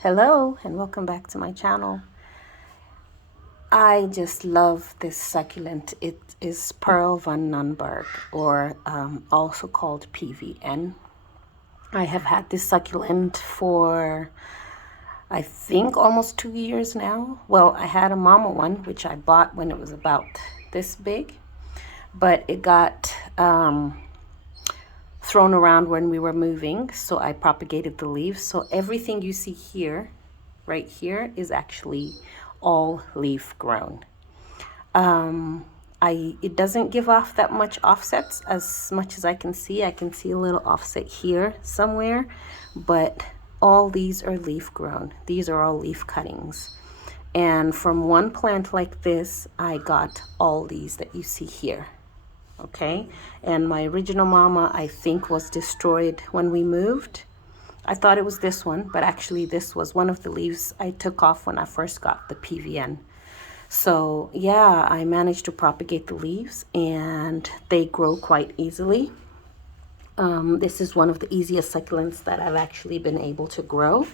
Hello and welcome back to my channel. I just love this succulent. It is Perl von Numberg, or also called PVN. I have had this succulent for I think almost 2 years now. Well, I had a mama one which I bought when it was about this big, but it got thrown around when we were moving, so I propagated the leaves. So everything you see here, right here, is actually all leaf grown. It doesn't give off that much offsets as much as I can see. I can see a little offset here somewhere, but all these are leaf grown. These are all leaf cuttings. And from one plant like this, I got all these that you see here. Okay, and my original mama, I think, was destroyed when we moved. I thought it was this one, but actually this was one of the leaves I took off when I first got the PVN. So yeah, I managed to propagate the leaves and they grow quite easily. This is one of the easiest succulents that I've actually been able to grow.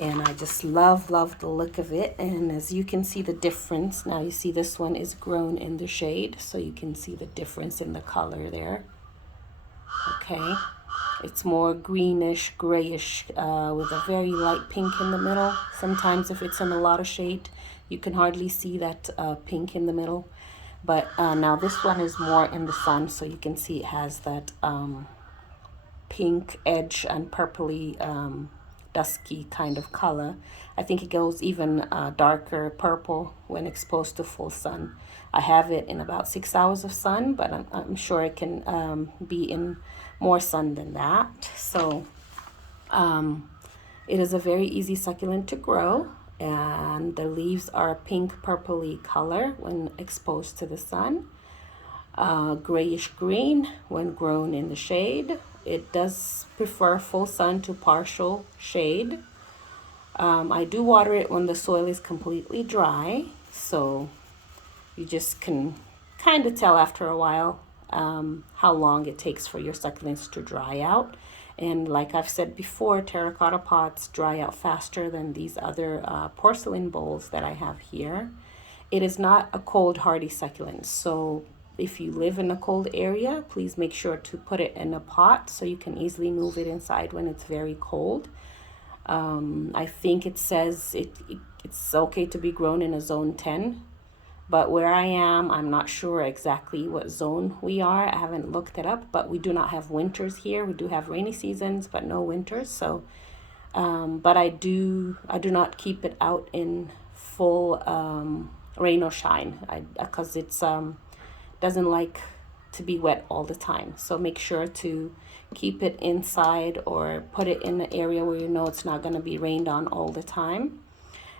And I just love the look of it. And as you can see the difference, now you see this one is grown in the shade, so you can see the difference in the color there. Okay, it's more greenish, grayish, with a very light pink in the middle. Sometimes if it's in a lot of shade, you can hardly see that pink in the middle. But now this one is more in the sun, so you can see it has that pink edge and purpley dusky kind of color. I think it goes even darker purple when exposed to full sun. I have it in about 6 hours of sun, but I'm sure it can be in more sun than that. So it is a very easy succulent to grow, and the leaves are pink purpley color when exposed to the sun, grayish green when grown in the shade. It does prefer full sun to partial shade. I do water it when the soil is completely dry, so you just can kind of tell after a while how long it takes for your succulents to dry out. And like I've said before, terracotta pots dry out faster than these other porcelain bowls that I have here. It is not a cold hardy succulent, so if you live in a cold area, please make sure to put it in a pot so you can easily move it inside when it's very cold. I think it says it's okay to be grown in a zone 10, but where I am, I'm not sure exactly what zone we are. I haven't looked it up, but we do not have winters here. We do have rainy seasons, but no winters. So, but I do not keep it out in full rain or shine, because it's doesn't like to be wet all the time. So make sure to keep it inside or put it in an area where you know it's not going to be rained on all the time.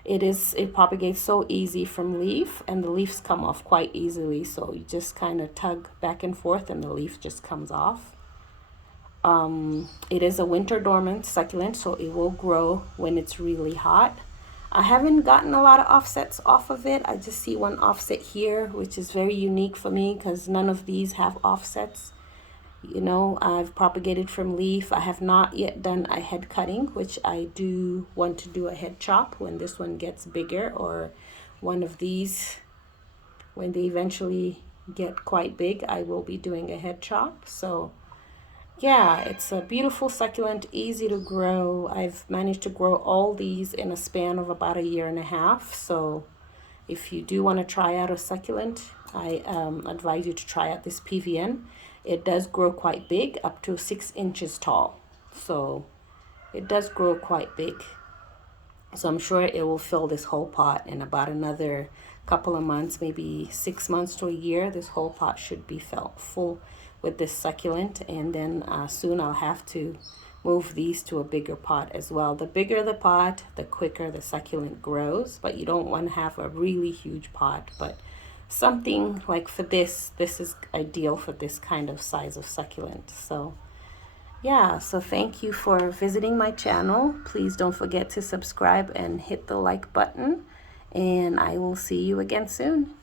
It propagates so easy from leaf, and the leaves come off quite easily, so you just kind of tug back and forth and the leaf just comes off. It is a winter dormant succulent, so it will grow when it's really hot. I haven't gotten a lot of offsets off of it. I just see one offset here, which is very unique for me because none of these have offsets. You know, I've propagated from leaf. I have not yet done a head cutting, which I do want to do a head chop when this one gets bigger, or one of these, when they eventually get quite big, I will be doing a head chop. So yeah, it's a beautiful succulent, easy to grow. I've managed to grow all these in a span of about 1.5 years. So if you do want to try out a succulent, I advise you to try out this PVN. It does grow quite big, up to 6 inches tall. So it does grow quite big. So I'm sure it will fill this whole pot in about another couple of months, maybe 6 months to a year. This whole pot should be filled full with this succulent, and then soon I'll have to move these to a bigger pot as well. The bigger the pot, the quicker the succulent grows, but you don't want to have a really huge pot. But something like for this is ideal for this kind of size of succulent. So yeah, so thank you for visiting my channel. Please don't forget to subscribe and hit the like button, and I will see you again soon.